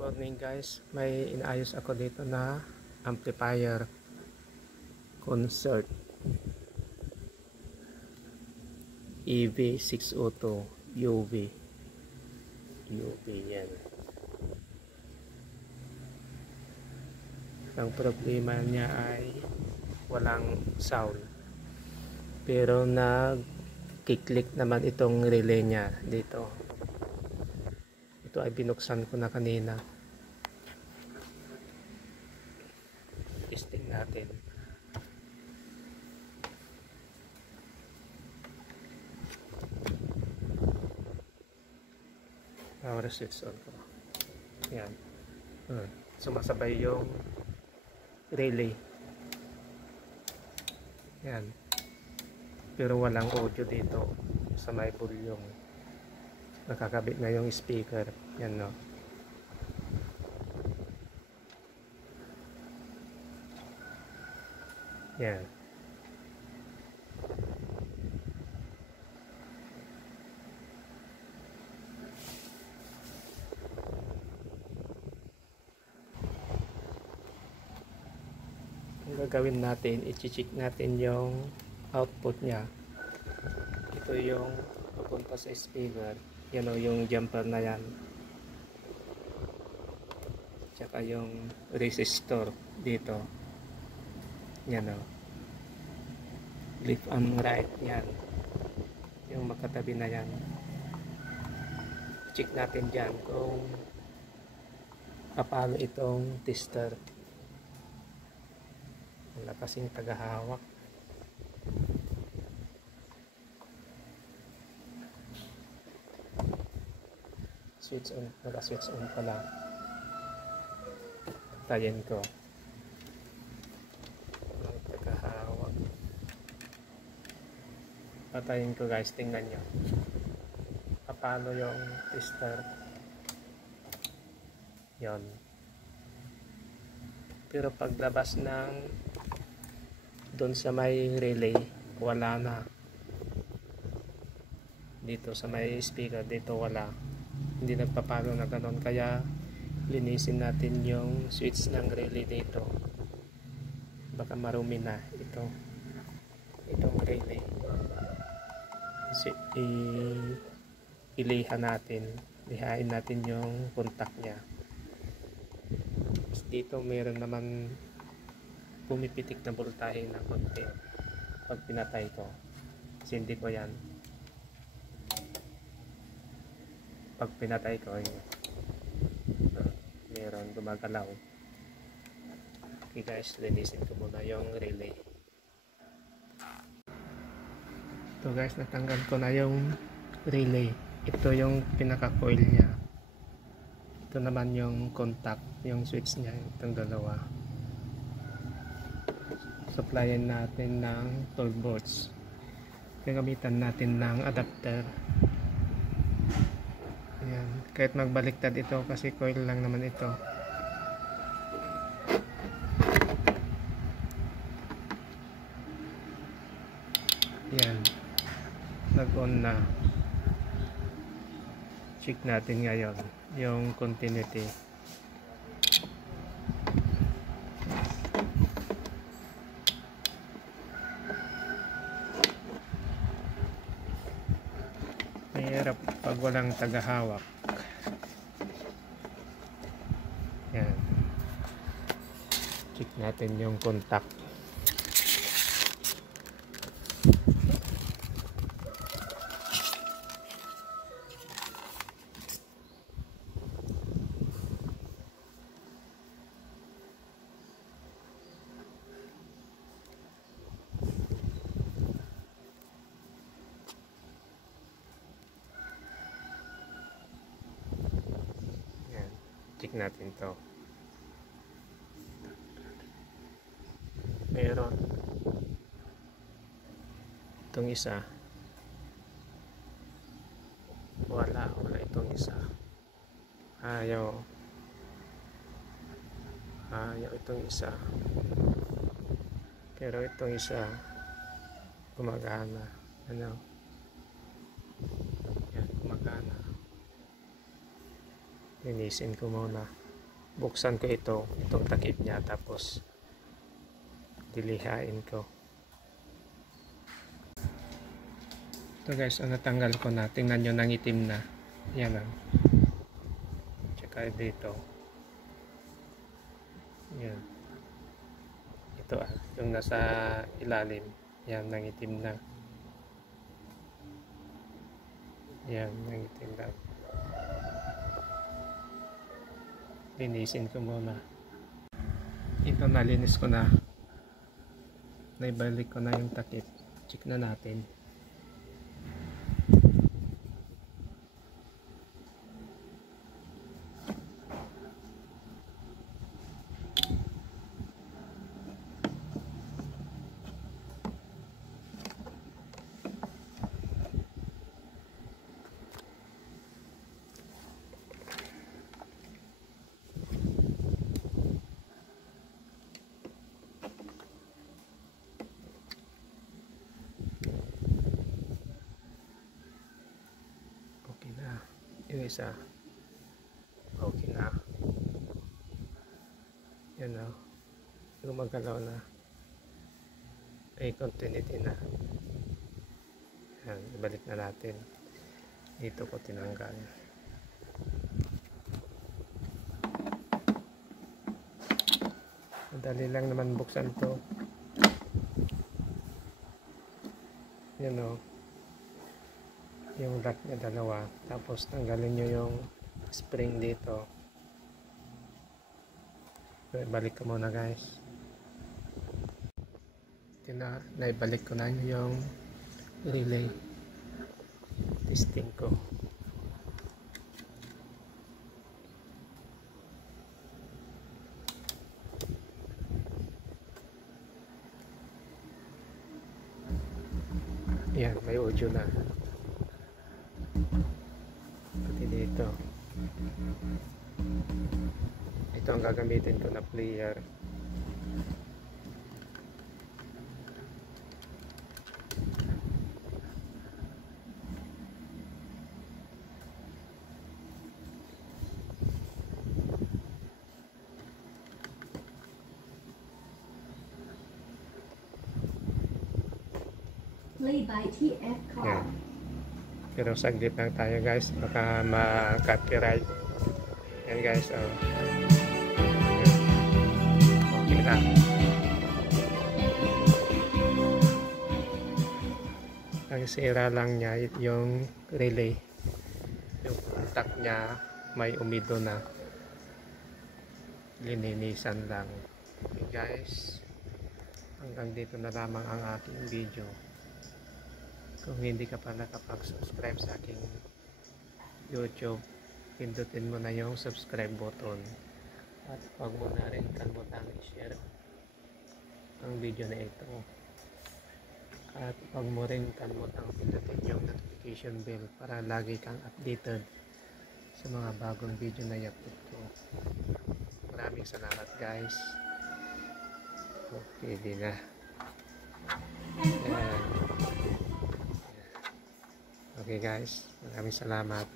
Morning guys, may inaayos ako dito na amplifier concert EV602 UV yan. Ang problema niya ay walang sound, pero nag-click naman itong relay niya dito. Ito ay binuksan ko na kanina. Testing natin. Power switch on ko. Yan. Sumasabay yung relay. Yan. Pero walang audio dito sa may volume. Nakakabit na yung speaker. Yan, no. Yan. Ang gagawin natin, i-check natin yung output niya. Ito yung papunta sa speaker. Yan o, yung jumper na yan. Tsaka yung resistor dito. Yan o. Left and right. Yan. Yung magkatabi na yan. Check natin dyan kung paano itong tester. Wala kasing tagahawak. Switch on, naka-switch on pala. Patayin ko. Walang tagahawak. Patayin ko guys, tingnan nyo. Paano yung tester. Yon. Pero paglabas ng doon sa may relay, wala na. Dito sa may speaker, dito wala. Hindi nagpapalo na ganon, kaya linisin natin yung switch ng relay dito. Baka marumi na itong relay. Lihain natin yung contact niya. Dito mayroon naman pumipitik na voltahe na konti pag pinatay ko, kasi hindi ko yan. Pag pinatay ko mayroon gumagalaw. Okay guys, linisin ko muna yung relay. Ito guys, natanggal ko na yung relay. Ito yung pinaka coil niya. Ito naman yung contact, yung switch niya, itong dalawa. Supplyan natin ng 12 volts. Gagamitan natin ng adapter. Ayan. Kahit magbaliktad ito kasi coil lang naman ito. Ayan. Nag-on na. Check natin ngayon yung continuity. Mahirap pag walang tagahawak. Yan. Check natin yung contact. Check natin to. Meron itong isa. Wala itong isa. Ayaw itong isa. Pero itong isa gumagana. Yan, gumagana. Linisin ko muna. buksan ko itong takip niya, tapos dilihain ko. Ito guys, natanggal ko na. Tingnan nyo, nangitim na. Yan ang. Tsaka dito. Yan. Ito yung nasa ilalim. Yan, nangitim na. Yan, nangitim na. Linisin ko muna. Ito, nalinis ko na. Naibalik ko na yung takip. Check na natin. Yung isa okay na. Yan o, gumagalaw na. Ay, continuity na. Yan, ibalik na natin. Dito ko tinanggal. Madali lang naman buksan to. Yan o, yung lock niya dalawa, tapos tanggalin nyo yung spring dito. Balik ko muna guys. Naibalik ko na yung relay. Testing ko. Yan, may audio na. Pati dito. Ito ang gagamitin ko na player. Play by TF Car. Yan. Pero saglit lang tayo guys, baka ma-copyright. Yan guys, oh. Okay na. Ang sira lang niya yung relay. Yung contact niya may umido na. Lininisan lang. Okay guys, hanggang dito na lamang ang aking video. Kung hindi ka pa nakapag-subscribe sa aking YouTube, pindutin mo na yung subscribe button. At huwag mo na rin kalimutang i-share ang video na ito. At huwag mo rin kalimutang pindutin yung notification bell para lagi kang updated sa mga bagong video na i-upload ko. Maraming salamat guys. Okay, di na. Yan. Okay guys, maraming salamat.